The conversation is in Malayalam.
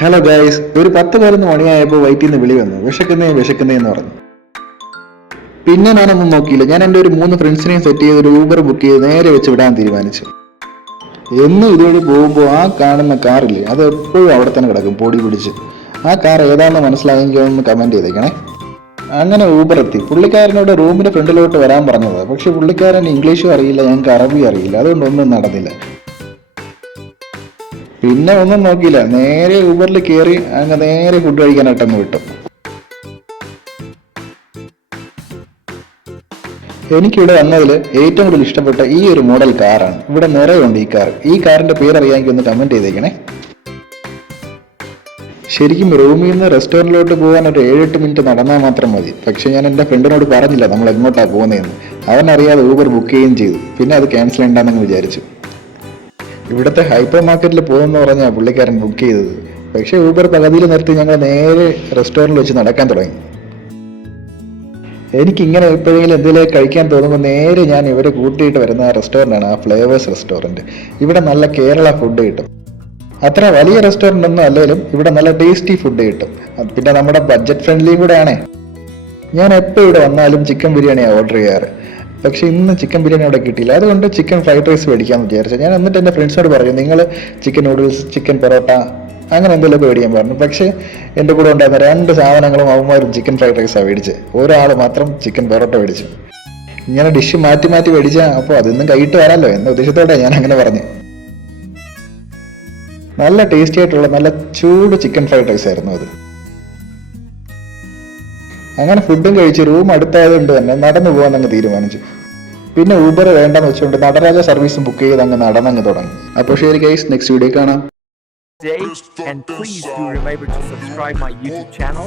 ഹലോ ഗായ്സ്, ഒരു 10-11 മണിയായപ്പോൾ വൈറ്റിൽ നിന്ന് വിളി വന്നു, വിശക്കുന്നേന്ന് പറഞ്ഞു. പിന്നെ ഞാനൊന്നും നോക്കിയില്ല. ഞാൻ എൻ്റെ ഒരു 3 ഫ്രണ്ട്സിനെയും സെറ്റ് ചെയ്ത് ഒരു ഊബർ ബുക്ക് ചെയ്ത് നേരെ വെച്ച് വിടാൻ തീരുമാനിച്ചു. എന്നും ഇതുവഴി പോകുമ്പോൾ ആ കാണുന്ന കാറില്ലേ, അത് എപ്പോഴും അവിടെ തന്നെ കിടക്കും പൊടി പിടിച്ച്. ആ കാർ ഏതാണെന്ന് മനസ്സിലായെങ്കിൽ ഒന്ന് കമൻറ്റ് ചെയ്തേക്കണേ. അങ്ങനെ ഊബർ എത്തി. പുള്ളിക്കാരനോട് റൂമിൻ്റെ ഫ്രണ്ടിലോട്ട് വരാൻ പറഞ്ഞതാണ്. പക്ഷെ പുള്ളിക്കാരൻ ഇംഗ്ലീഷും അറിയില്ല, ഞങ്ങൾക്ക് അറബി അറിയില്ല. അതുകൊണ്ടൊന്നും നടന്നില്ല. പിന്നെ ഒന്നും നോക്കിയില്ല, നേരെ ഊബറിൽ കയറി അങ്ങ് നേരെ ഫുഡ് കഴിക്കാനായിട്ടങ്ങ് വിട്ടു. എനിക്കിവിടെ വന്നതിൽ ഏറ്റവും കൂടുതൽ ഇഷ്ടപ്പെട്ട ഈ ഒരു മോഡൽ കാറാണ്. ഇവിടെ നിറയുണ്ട് ഈ കാർ. ഈ കാറിന്റെ പേരറിയാമെങ്കിൽ ഒന്ന് കമന്റ് ചെയ്തേക്കണേ. ശരിക്കും റൂമിൽ നിന്ന് റെസ്റ്റോറൻറ്റിലോട്ട് പോകാൻ ഒരു 7-8 മിനിറ്റ് നടന്നാൽ മാത്രം മതി. പക്ഷെ ഞാൻ എൻ്റെ ഫ്രണ്ടിനോട് പറഞ്ഞില്ല നമ്മൾ എങ്ങോട്ടാണ് പോകുന്നതെന്ന്. അവനറിയാതെ ഊബർ ബുക്ക് ചെയ്യുകയും ചെയ്തു. പിന്നെ അത് ക്യാൻസൽ ചെയ്യണ്ടെന്ന് വിചാരിച്ചു. ഇവിടുത്തെ ഹൈപ്പർ മാർക്കറ്റിൽ പോകുമെന്ന് പറഞ്ഞാൽ പുള്ളിക്കാരൻ ബുക്ക് ചെയ്തത്. പക്ഷേ ഊബർ പകുതിയിൽ നിർത്തി ഞങ്ങൾ നേരെ റെസ്റ്റോറൻറ്റിൽ വെച്ച് നടക്കാൻ തുടങ്ങി. എനിക്കിങ്ങനെ എപ്പോഴെങ്കിലും എന്തെങ്കിലും കഴിക്കാൻ തോന്നുമ്പോൾ നേരെ ഞാൻ ഇവരെ കൂട്ടിയിട്ട് വരുന്ന ആ റെസ്റ്റോറൻ്റാണ്, ആ ഫ്ലേവേഴ്സ് റെസ്റ്റോറൻറ്റ്. ഇവിടെ നല്ല കേരള ഫുഡ് കിട്ടും. അത്ര വലിയ റെസ്റ്റോറൻ്റ് ഒന്നും അല്ലെങ്കിലും ഇവിടെ നല്ല ടേസ്റ്റി ഫുഡ് കിട്ടും. പിന്നെ നമ്മുടെ ബഡ്ജറ്റ് ഫ്രണ്ട്ലിയും കൂടെ ആണ്. ഞാൻ എപ്പോൾ ഇവിടെ വന്നാലും ചിക്കൻ ബിരിയാണിയാണ് ഓർഡർ ചെയ്യാറ്. പക്ഷേ ഇന്ന് ചിക്കൻ ബിരിയാണി അവിടെ കിട്ടിയില്ല. അതുകൊണ്ട് ചിക്കൻ ഫ്രൈഡ് റൈസ് മേടിക്കാമെന്ന് വിചാരിച്ചു. ഞാൻ എന്നിട്ട് എൻ്റെ ഫ്രണ്ട്സിനോട് പറഞ്ഞു, നിങ്ങൾ ചിക്കൻ നൂഡിൽസ്, ചിക്കൻ പൊറോട്ട അങ്ങനെ എന്തെങ്കിലുമൊക്കെ മേടിക്കാൻ പറഞ്ഞു. പക്ഷേ എൻ്റെ കൂടെ ഉണ്ടായിരുന്ന 2 സാധനങ്ങളും അവന്മാരും ചിക്കൻ ഫ്രൈഡ് റൈസാണ് മേടിച്ചത്. ഒരാൾ മാത്രം ചിക്കൻ പൊറോട്ട മേടിച്ചു. ഇങ്ങനെ ഡിഷ് മാറ്റി മാറ്റി മേടിച്ചാൽ അപ്പോൾ അതൊന്നും കൈയിട്ട് വരാമല്ലോ എന്ന ഉദ്ദേശത്തോടെ ഞാൻ അങ്ങനെ പറഞ്ഞു. നല്ല ടേസ്റ്റി ആയിട്ടുള്ള നല്ല ചൂട് ചിക്കൻ ഫ്രൈഡ് റൈസ് ആയിരുന്നു അത്. അങ്ങനെ ഫുഡും കഴിച്ച് റൂം അടുത്തായതുകൊണ്ട് തന്നെ നടന്നു പോകാൻ അങ്ങ് തീരുമാനിച്ചു. പിന്നെ ഊബർ വേണ്ടെന്ന് വെച്ചുകൊണ്ട് നടരാജ സർവീസും ബുക്ക് ചെയ്ത് അങ്ങ് നടന്നങ്ങ് തുടങ്ങി. അപ്പോൾ ശരി ഗൈസ്, നെക്സ്റ്റ് വീഡിയോ കാണാം. And please do remember to subscribe my YouTube channel.